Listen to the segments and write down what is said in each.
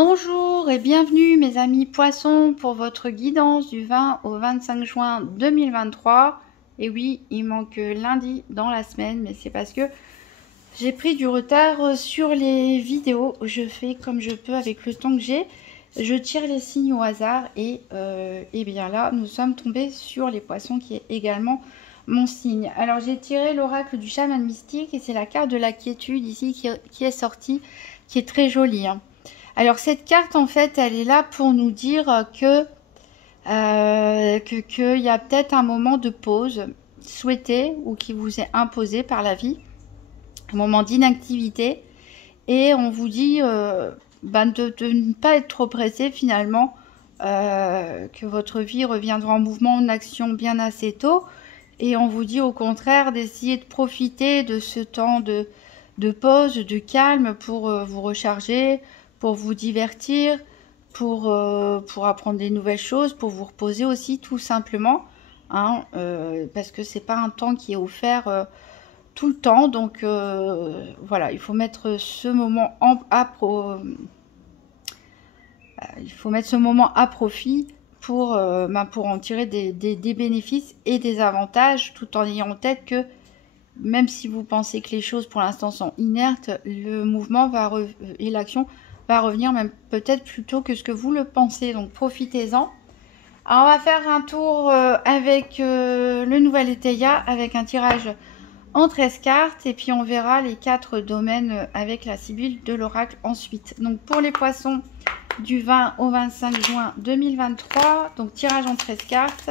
Bonjour et bienvenue mes amis poissons pour votre guidance du 20 au 25 juin 2023. Et oui, il manque lundi dans la semaine, mais c'est parce que j'ai pris du retard sur les vidéos. Je fais comme je peux avec le temps que j'ai. Je tire les signes au hasard et bien là, nous sommes tombés sur les poissons qui est également mon signe. Alors j'ai tiré l'oracle du chaman mystique et c'est la carte de la quiétude ici qui est sortie, qui est très jolie, hein. Alors cette carte en fait elle est là pour nous dire qu'il y a peut-être un moment de pause souhaité ou qui vous est imposé par la vie, un moment d'inactivité, et on vous dit de ne pas être trop pressé finalement, que votre vie reviendra en mouvement, en action bien assez tôt, et on vous dit au contraire d'essayer de profiter de ce temps de pause, de calme pour vous recharger, pour vous divertir, pour apprendre des nouvelles choses, pour vous reposer aussi tout simplement, hein, parce que c'est pas un temps qui est offert tout le temps, donc voilà, il faut mettre ce moment à profit pour en tirer des bénéfices et des avantages, tout en ayant en tête que même si vous pensez que les choses pour l'instant sont inertes, le mouvement et l'action va revenir même peut-être plus tôt que ce que vous le pensez. Donc profitez-en. Alors, on va faire un tour avec le nouvel Éteia, avec un tirage en 13 cartes. Et puis on verra les 4 domaines avec la sibylle de l'oracle ensuite. Donc pour les poissons du 20 au 25 juin 2023, donc tirage en 13 cartes.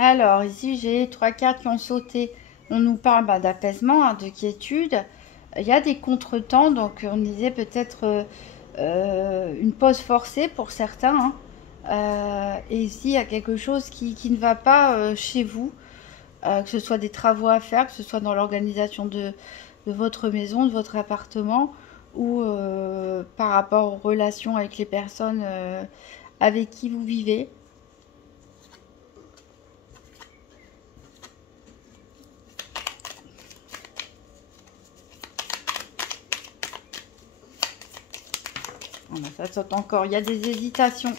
Alors, ici, j'ai 3 cartes qui ont sauté. On nous parle d'apaisement, hein, de quiétude. Il y a des contretemps, donc on disait peut-être une pause forcée pour certains, hein. Et ici, il y a quelque chose qui ne va pas chez vous, que ce soit des travaux à faire, que ce soit dans l'organisation de votre maison, de votre appartement, ou par rapport aux relations avec les personnes avec qui vous vivez. Ça saute encore. Il y a des hésitations.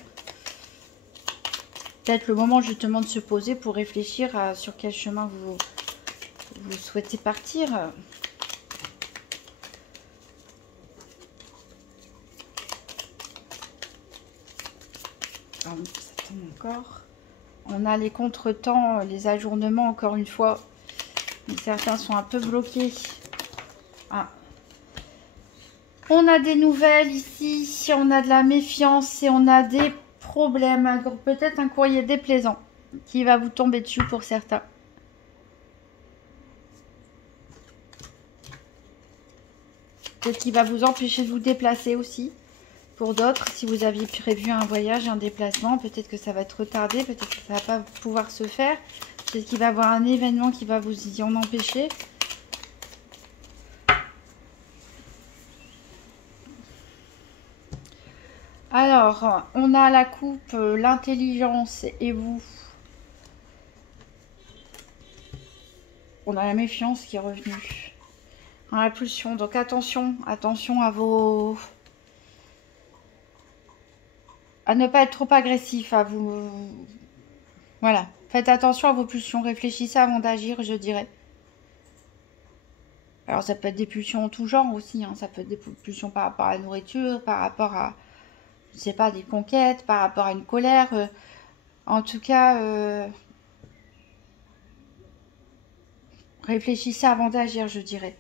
Peut-être le moment justement de se poser pour réfléchir sur quel chemin vous souhaitez partir. Ça tombe encore. On a les contretemps, les ajournements encore une fois. Certains sont un peu bloqués. Ah. On a des nouvelles ici, on a de la méfiance et on a des problèmes. Peut-être un courrier déplaisant qui va vous tomber dessus pour certains. Peut-être qu'il va vous empêcher de vous déplacer aussi. Pour d'autres, si vous aviez prévu un voyage, un déplacement, peut-être que ça va être retardé, peut-être que ça va pas pouvoir se faire. Peut-être qu'il va y avoir un événement qui va vous y en empêcher. Alors, on a la coupe, l'intelligence et vous. On a la méfiance qui est revenue. On a la pulsion, donc attention à vos... à ne pas être trop agressif, à vous... Voilà, faites attention à vos pulsions, réfléchissez avant d'agir, je dirais. Alors ça peut être des pulsions en tout genre aussi, hein. Ça peut être des pulsions par rapport à la nourriture, par rapport à, je sais pas, des conquêtes, par rapport à une colère. En tout cas, réfléchissez avant d'agir, je dirais.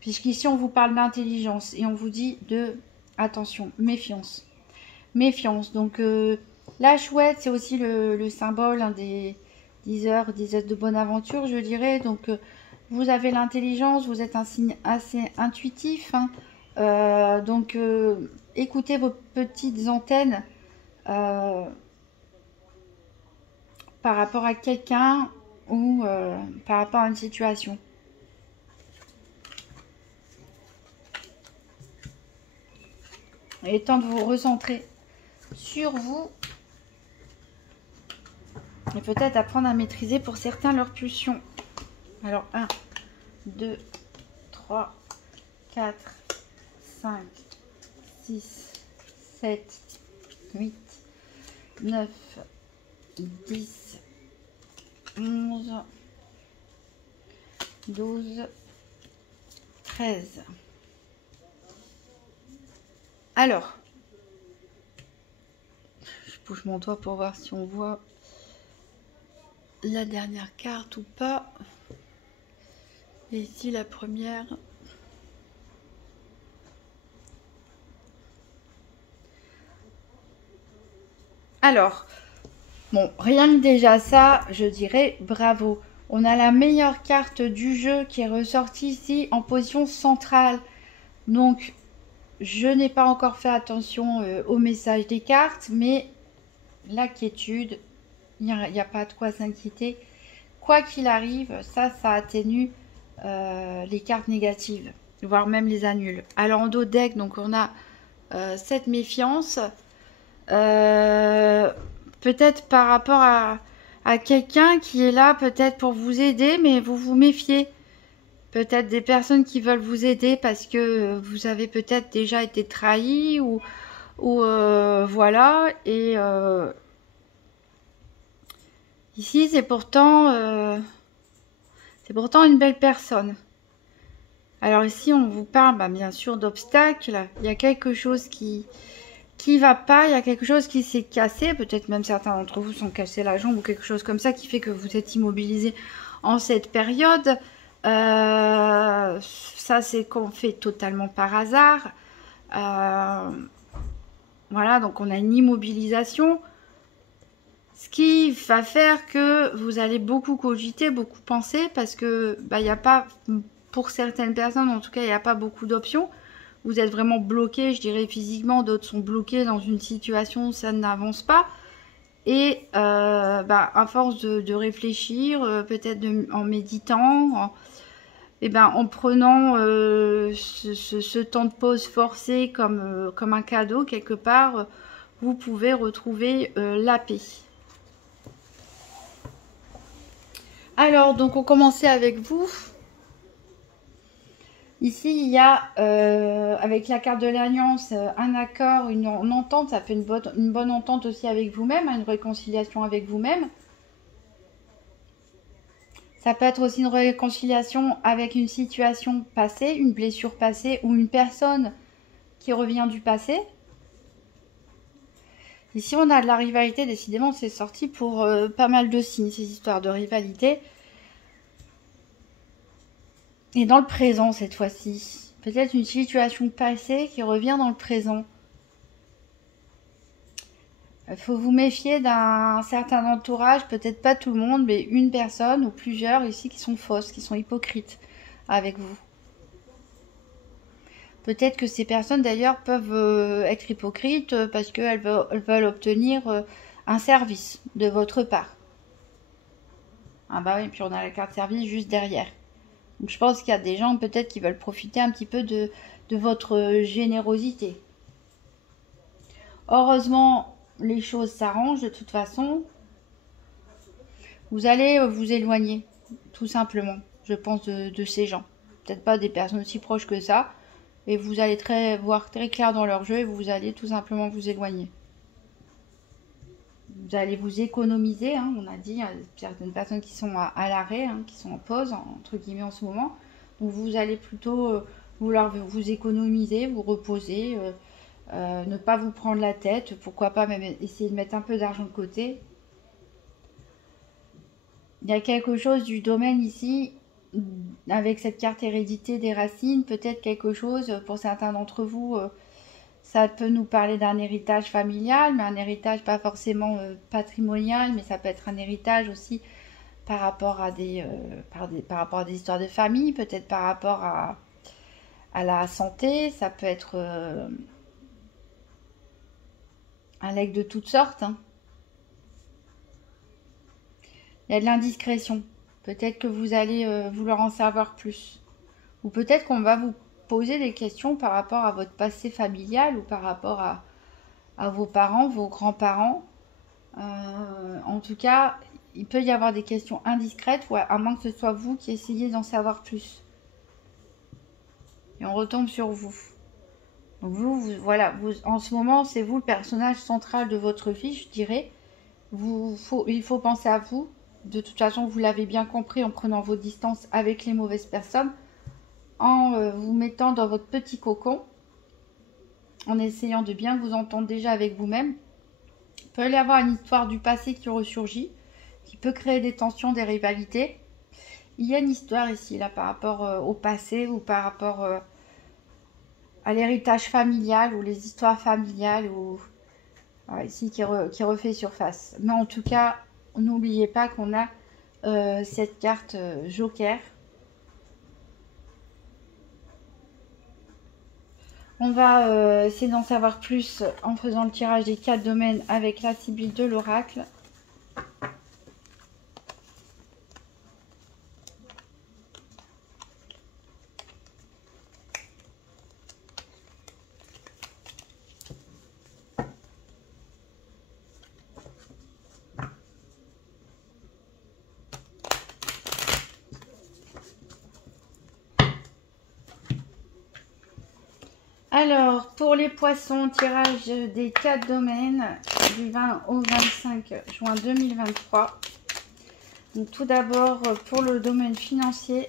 Puisqu'ici, on vous parle d'intelligence et on vous dit de, attention, méfiance. Méfiance. Donc, la chouette, c'est aussi le symbole, hein, des 10 heures de bonne aventure, je dirais. Donc, vous avez l'intelligence, vous êtes un signe assez intuitif, hein. Donc, écoutez vos petites antennes par rapport à quelqu'un ou par rapport à une situation. Il est temps de vous recentrer sur vous et peut-être apprendre à maîtriser pour certains leurs pulsions. Alors 1, 2, 3, 4, 5, 6, 7, 8, 9, 10, 11, 12, 13. Alors, je bouge mon doigt pour voir si on voit la dernière carte ou pas. Et ici la première. Alors, bon, rien que déjà ça, je dirais bravo. On a la meilleure carte du jeu qui est ressortie ici en position centrale. Donc, je n'ai pas encore fait attention au message des cartes, mais la quiétude, il n'y a pas de quoi s'inquiéter. Quoi qu'il arrive, ça atténue les cartes négatives, voire même les annule. Alors en dos deck, donc on a cette méfiance. Peut-être par rapport à quelqu'un qui est là peut-être pour vous aider, mais vous vous méfiez. Peut-être des personnes qui veulent vous aider parce que vous avez peut-être déjà été trahi ou voilà. Et ici, c'est pourtant une belle personne. Alors ici, on vous parle bien sûr d'obstacles. Il y a quelque chose qui va pas, il y a quelque chose qui s'est cassé. Peut-être même certains d'entre vous sont cassés la jambe ou quelque chose comme ça qui fait que vous êtes immobilisé en cette période. Ça, c'est qu'on fait totalement par hasard. Voilà, donc on a une immobilisation. Ce qui va faire que vous allez beaucoup cogiter, beaucoup penser, parce que il n'y a pas, pour certaines personnes en tout cas, il n'y a pas beaucoup d'options. Vous êtes vraiment bloqué, je dirais physiquement, d'autres sont bloqués dans une situation, ça n'avance pas. Et à force de réfléchir, peut-être en méditant, en prenant ce temps de pause forcé comme un cadeau quelque part, vous pouvez retrouver la paix. Alors, donc on commençait avec vous. Ici, il y a, avec la carte de l'alliance, un accord, une entente. Ça fait une bonne entente aussi avec vous-même, une réconciliation avec vous-même. Ça peut être aussi une réconciliation avec une situation passée, une blessure passée ou une personne qui revient du passé. Ici, on a de la rivalité. Décidément, c'est sorti pour pas mal de signes, ces histoires de rivalité. Et dans le présent, cette fois-ci. Peut-être une situation passée qui revient dans le présent. Il faut vous méfier d'un certain entourage, peut-être pas tout le monde, mais une personne ou plusieurs ici qui sont fausses, qui sont hypocrites avec vous. Peut-être que ces personnes d'ailleurs peuvent être hypocrites parce qu'elles veulent obtenir un service de votre part. Ah bah oui, puis on a la carte service juste derrière. Donc je pense qu'il y a des gens peut-être qui veulent profiter un petit peu de votre générosité. Heureusement, les choses s'arrangent de toute façon. Vous allez vous éloigner, tout simplement, je pense, de ces gens. Peut-être pas des personnes aussi proches que ça. Et vous allez voir très clair dans leur jeu et vous allez tout simplement vous éloigner. Vous allez vous économiser, hein, on a dit, il y a certaines personnes qui sont à l'arrêt, hein, qui sont en pause, entre guillemets, en ce moment. Donc vous allez plutôt vouloir vous économiser, vous reposer, ne pas vous prendre la tête, pourquoi pas même essayer de mettre un peu d'argent de côté. Il y a quelque chose du domaine ici, avec cette carte hérédité des racines, peut-être quelque chose, pour certains d'entre vous, ça peut nous parler d'un héritage familial, mais un héritage pas forcément patrimonial, mais ça peut être un héritage aussi par rapport à des histoires de famille, peut-être par rapport à la santé, ça peut être un legs de toutes sortes, hein. Il y a de l'indiscrétion. Peut-être que vous allez vouloir en savoir plus. Ou peut-être qu'on va vous poser des questions par rapport à votre passé familial ou par rapport à vos parents, vos grands-parents. En tout cas, il peut y avoir des questions indiscrètes, ou à moins que ce soit vous qui essayez d'en savoir plus. Et on retombe sur vous. Donc voilà, en ce moment, c'est vous le personnage central de votre vie, je dirais. Il faut penser à vous. De toute façon, vous l'avez bien compris en prenant vos distances avec les mauvaises personnes, en vous mettant dans votre petit cocon, en essayant de bien vous entendre déjà avec vous-même. Il peut y avoir une histoire du passé qui ressurgit, qui peut créer des tensions, des rivalités. Il y a une histoire ici, là, par rapport au passé ou par rapport à l'héritage familial ou les histoires familiales ou ici qui refait surface. Mais en tout cas, n'oubliez pas qu'on a cette carte Joker. On va essayer d'en savoir plus en faisant le tirage des 4 domaines avec la Sibylle de l'Oracle. Alors, pour les poissons, tirage des 4 domaines du 20 au 25 juin 2023. Donc, tout d'abord, pour le domaine financier.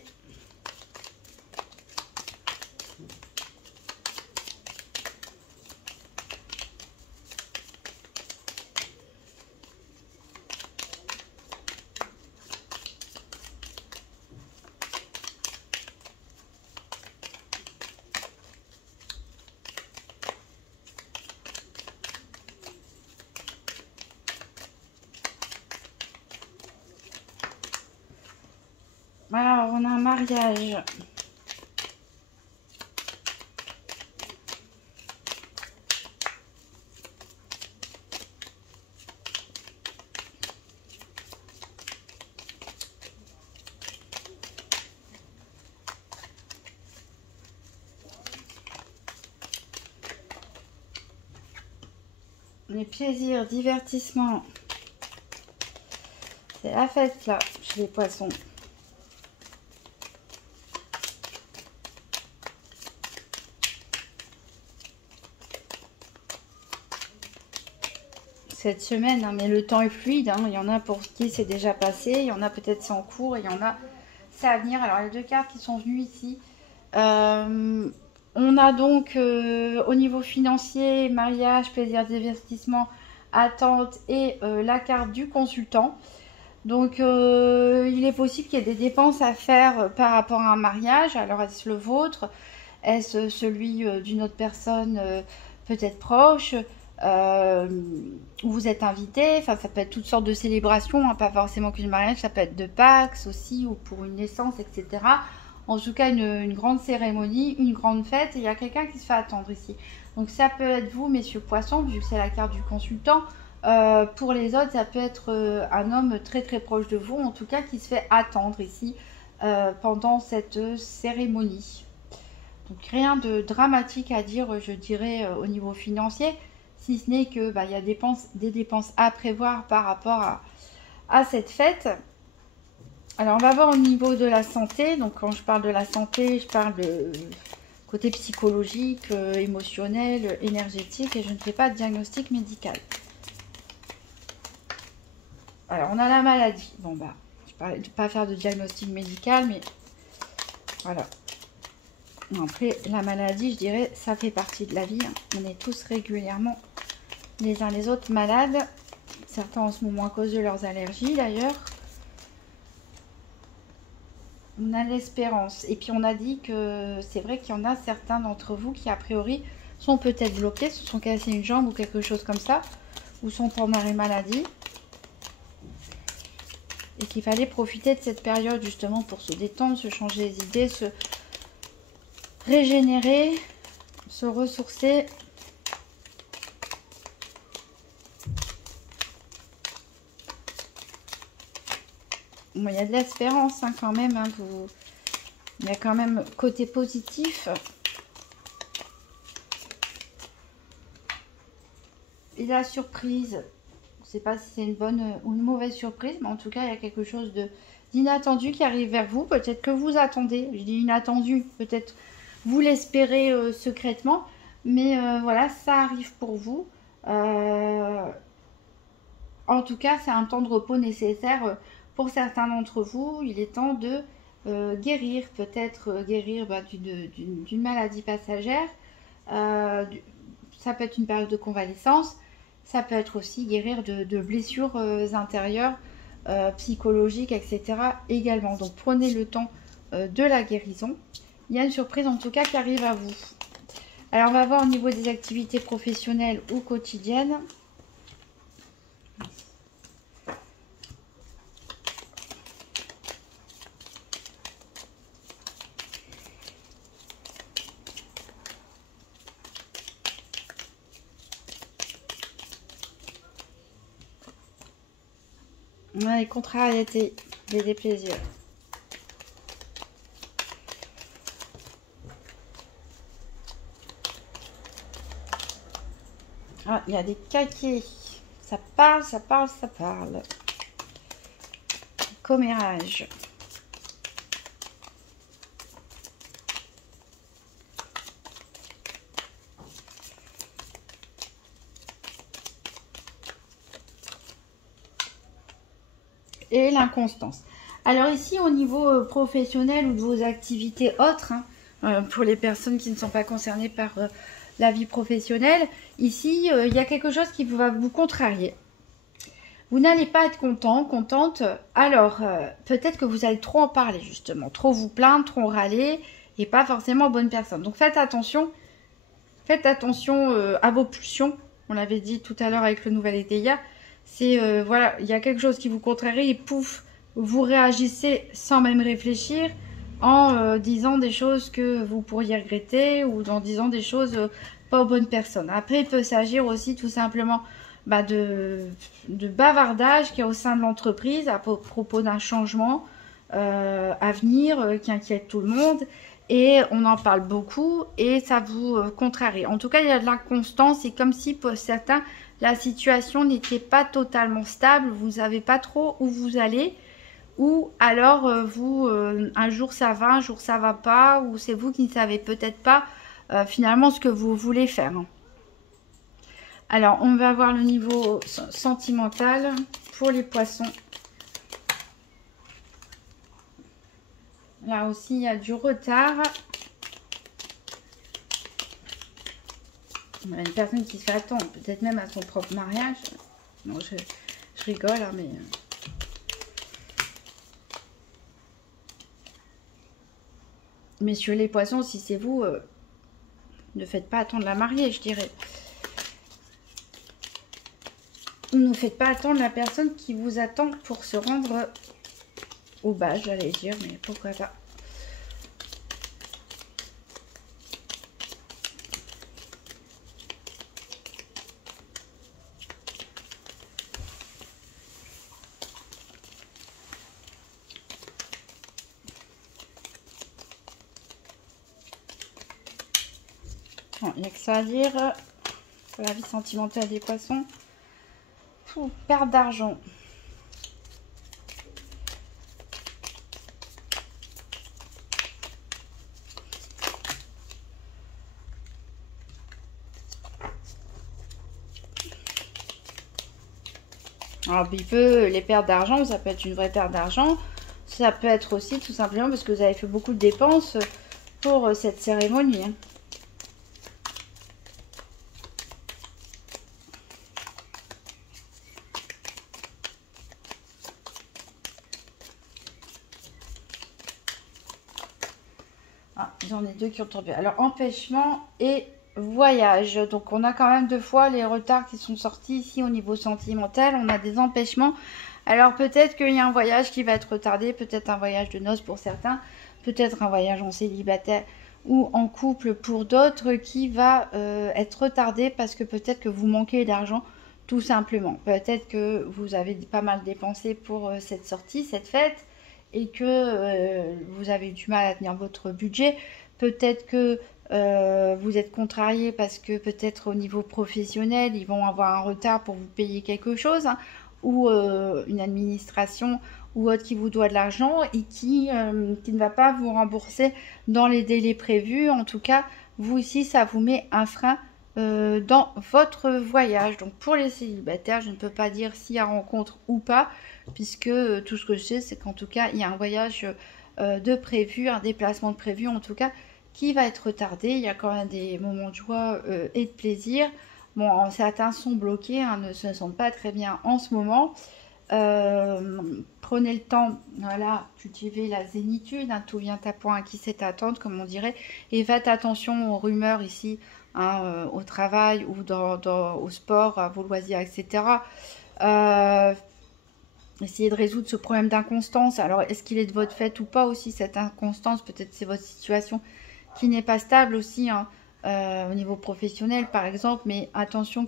Alors, on a un mariage. Les plaisirs, divertissements. C'est la fête là, chez les poissons. Cette semaine, hein, mais le temps est fluide, hein. Il y en a pour qui c'est déjà passé, il y en a peut-être c'est en cours, et il y en a c'est à venir. Alors les deux cartes qui sont venues ici, on a donc au niveau financier, mariage, plaisir, divertissement, attente et la carte du consultant. Donc il est possible qu'il y ait des dépenses à faire par rapport à un mariage. Alors est-ce le vôtre? Est-ce celui d'une autre personne peut-être proche, où vous êtes invité? Enfin, ça peut être toutes sortes de célébrations, hein, pas forcément qu'une mariage, ça peut être de Pâques aussi, ou pour une naissance, etc. En tout cas, une grande cérémonie, une grande fête, et il y a quelqu'un qui se fait attendre ici. Donc ça peut être vous, messieurs poissons, vu que c'est la carte du consultant. Pour les autres, ça peut être un homme très très proche de vous, en tout cas qui se fait attendre ici pendant cette cérémonie. Donc rien de dramatique à dire, je dirais, au niveau financier, si ce n'est que il y a des dépenses à prévoir par rapport à cette fête. Alors on va voir au niveau de la santé. Donc quand je parle de la santé, je parle de côté psychologique, émotionnel, énergétique, et je ne fais pas de diagnostic médical. Alors on a la maladie. Bon je parlais de ne pas faire de diagnostic médical, mais voilà. Après, la maladie, je dirais, ça fait partie de la vie, hein. On est tous régulièrement les uns les autres malades. Certains en ce moment à cause de leurs allergies d'ailleurs. On a l'espérance. Et puis on a dit que c'est vrai qu'il y en a certains d'entre vous qui a priori sont peut-être bloqués, se sont cassés une jambe ou quelque chose comme ça, ou sont en arrêt maladie. Et qu'il fallait profiter de cette période justement pour se détendre, se changer les idées, régénérer, se ressourcer. Bon, il y a de l'espérance hein, quand même. Hein, il y a quand même côté positif. Et la surprise, je ne sais pas si c'est une bonne ou une mauvaise surprise, mais en tout cas, il y a quelque chose d'inattendu qui arrive vers vous. Peut-être que vous attendez, je dis inattendu, peut-être vous l'espérez secrètement, mais voilà, ça arrive pour vous. En tout cas, c'est un temps de repos nécessaire pour certains d'entre vous. Il est temps de guérir, peut-être guérir d'une maladie passagère. Ça peut être une période de convalescence. Ça peut être aussi guérir de blessures intérieures, psychologiques, etc. également. Donc prenez le temps de la guérison. Il y a une surprise en tout cas qui arrive à vous. Alors on va voir au niveau des activités professionnelles ou quotidiennes. Les contrariétés, les déplaisirs. Ah, il y a des caquets. Ça parle, ça parle, ça parle. Commérage. Et l'inconstance. Alors ici, au niveau professionnel ou de vos activités autres, hein, pour les personnes qui ne sont pas concernées par la vie professionnelle, ici, il y a quelque chose qui va vous contrarier. Vous n'allez pas être content, contente. Alors, peut-être que vous allez trop en parler, justement. Trop vous plaindre, trop râler, et pas forcément aux bonnes personnes. Donc, faites attention. Faites attention à vos pulsions. On l'avait dit tout à l'heure avec le nouvel étayat. C'est, voilà, il y a quelque chose qui vous contrarie et pouf, vous réagissez sans même réfléchir en disant des choses que vous pourriez regretter ou en disant des choses pas aux bonnes personnes. Après, il peut s'agir aussi tout simplement de bavardage qui est au sein de l'entreprise à propos d'un changement à venir qui inquiète tout le monde. Et on en parle beaucoup et ça vous contrarie. En tout cas, il y a de l'inconstance. C'est comme si pour certains, la situation n'était pas totalement stable. Vous ne savez pas trop où vous allez. Ou alors, un jour ça va, un jour ça va pas. Ou c'est vous qui ne savez peut-être pas finalement ce que vous voulez faire. Alors, on va voir le niveau sentimental pour les poissons. Là aussi, il y a du retard. On a une personne qui se fait attendre, peut-être même à son propre mariage. Non, je rigole, hein, mais... Messieurs les poissons, si c'est vous, ne faites pas attendre la mariée, je dirais. Ne faites pas attendre la personne qui vous attend pour se rendre au bas, j'allais dire, mais pourquoi pas. Bon, il n'y a que ça à dire sur la vie sentimentale des poissons. Perte d'argent. Alors, les pertes d'argent, ça peut être une vraie perte d'argent. Ça peut être aussi tout simplement parce que vous avez fait beaucoup de dépenses pour cette cérémonie. Hein. Ah, j'en ai deux qui ont tombé. Alors, empêchement et voyage. Donc, on a quand même deux fois les retards qui sont sortis ici au niveau sentimental. On a des empêchements. Alors, peut-être qu'il y a un voyage qui va être retardé. Peut-être un voyage de noces pour certains. Peut-être un voyage en célibataire ou en couple pour d'autres qui va être retardé parce que peut-être que vous manquez d'argent tout simplement. Peut-être que vous avez pas mal dépensé pour cette sortie, cette fête, et que vous avez du mal à tenir votre budget. Peut-être que vous êtes contrarié parce que peut-être au niveau professionnel, ils vont avoir un retard pour vous payer quelque chose, hein, ou une administration ou autre qui vous doit de l'argent et qui ne va pas vous rembourser dans les délais prévus. En tout cas, vous ici, ça vous met un frein dans votre voyage. Donc pour les célibataires, je ne peux pas dire s'il y a rencontre ou pas, puisque tout ce que je sais, c'est qu'en tout cas, il y a un voyage de prévu, un déplacement de prévu en tout cas, qui va être retardé. Il y a quand même des moments de joie et de plaisir. Bon, certains sont bloqués, hein, ne se sentent pas très bien en ce moment. Prenez le temps, voilà, cultivez la zénitude, hein, tout vient à point à qui sait attendre, comme on dirait, et faites attention aux rumeurs ici, hein, au travail ou au sport, à vos loisirs, etc. Essayez de résoudre ce problème d'inconstance. Alors, est-ce qu'il est de votre fait ou pas aussi, cette inconstance? Peut-être c'est votre situation qui n'est pas stable aussi, hein, au niveau professionnel, par exemple, mais attention,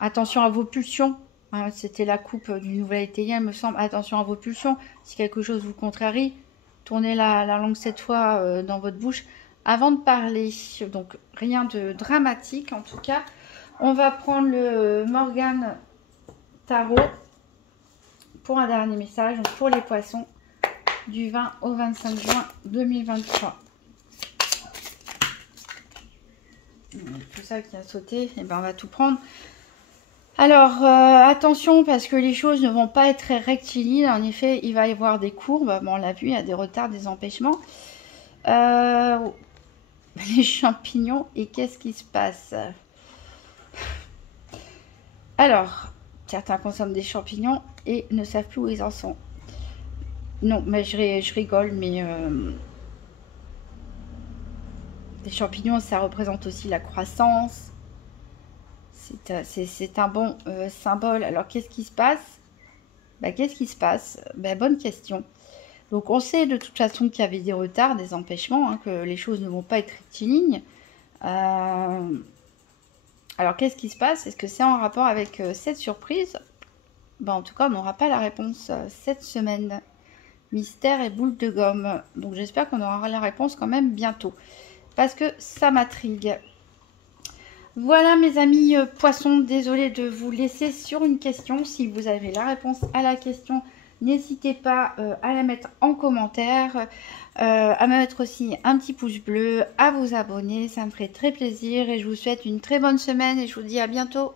attention à vos pulsions. Hein, c'était la coupe du nouvel étayer, il me semble. Attention à vos pulsions. Si quelque chose vous contrarie, tournez la langue cette fois dans votre bouche avant de parler. Donc, rien de dramatique, en tout cas. On va prendre le Morgane Tarot pour un dernier message, donc pour les poissons, du 20 au 25 juin 2023. Tout ça qui a sauté, et ben on va tout prendre. Alors, attention, parce que les choses ne vont pas être très rectilignes. En effet, il va y avoir des courbes. Bon, on l'a vu, il y a des retards, des empêchements. Les champignons, et qu'est-ce qui se passe? Alors, certains consomment des champignons et ne savent plus où ils en sont. Non, mais je rigole, mais les champignons, ça représente aussi la croissance. C'est un bon symbole. Alors, qu'est-ce qui se passe? Qu'est-ce qui se passe? Bonne question. Donc, on sait de toute façon qu'il y avait des retards, des empêchements, hein, que les choses ne vont pas être rectilignes. Alors, qu'est-ce qui se passe? Est-ce que c'est en rapport avec cette surprise? En tout cas, on n'aura pas la réponse cette semaine. Mystère et boule de gomme. Donc, j'espère qu'on aura la réponse quand même bientôt. Parce que ça m'intrigue. Voilà mes amis poissons, désolée de vous laisser sur une question. Si vous avez la réponse à la question, n'hésitez pas à la mettre en commentaire, à me mettre aussi un petit pouce bleu, à vous abonner, ça me ferait très plaisir et je vous souhaite une très bonne semaine et je vous dis à bientôt.